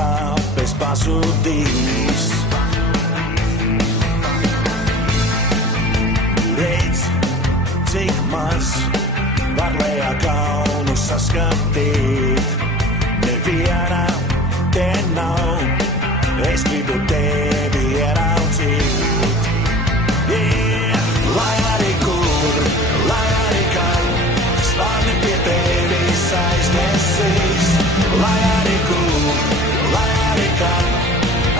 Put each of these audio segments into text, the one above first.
kāpes pazudīs. Redz, cik maz var lejā kalnu saskatīt. Neviena te nav, es gribu tevi ieraudzīt. Lai arī kur, lai arī kad, spārni pie tevis aiznesīs. Lai arī kur, lai arī kad,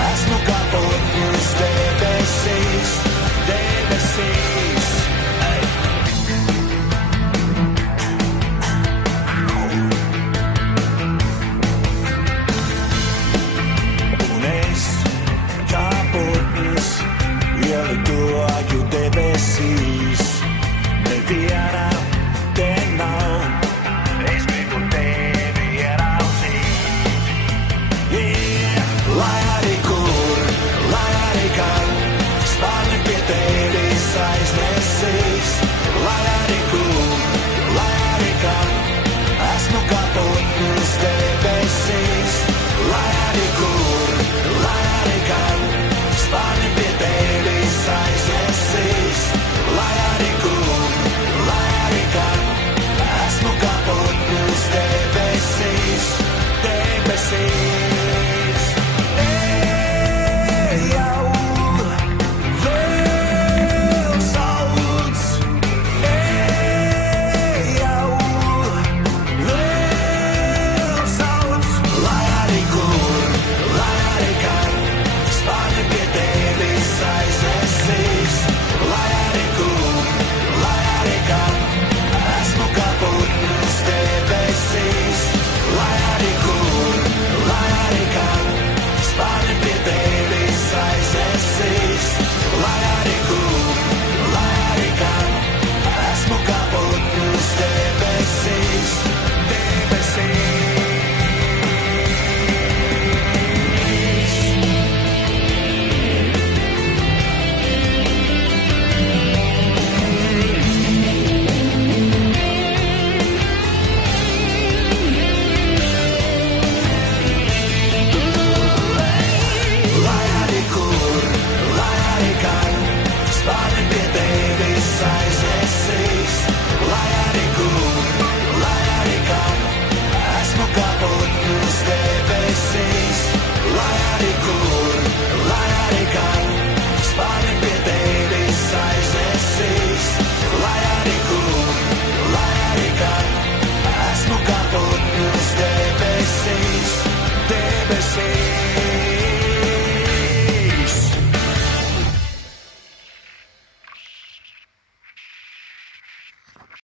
esmu kā putns debesīs, debesīs. Un es kā putns ielidoju debesīs. Neviena te nav, es gribu tevi ieraudzīt. Lai arī kur, lai arī kad, spārni pie tevis aiznesīs. Lai arī kur, lai arī kad, esmu kā putns debesīs. Lai arī kur, lai arī kad, spārni pie tevis aiznesīs. Lai arī kur, lai arī kad, esmu kā putns debesīs, debesīs.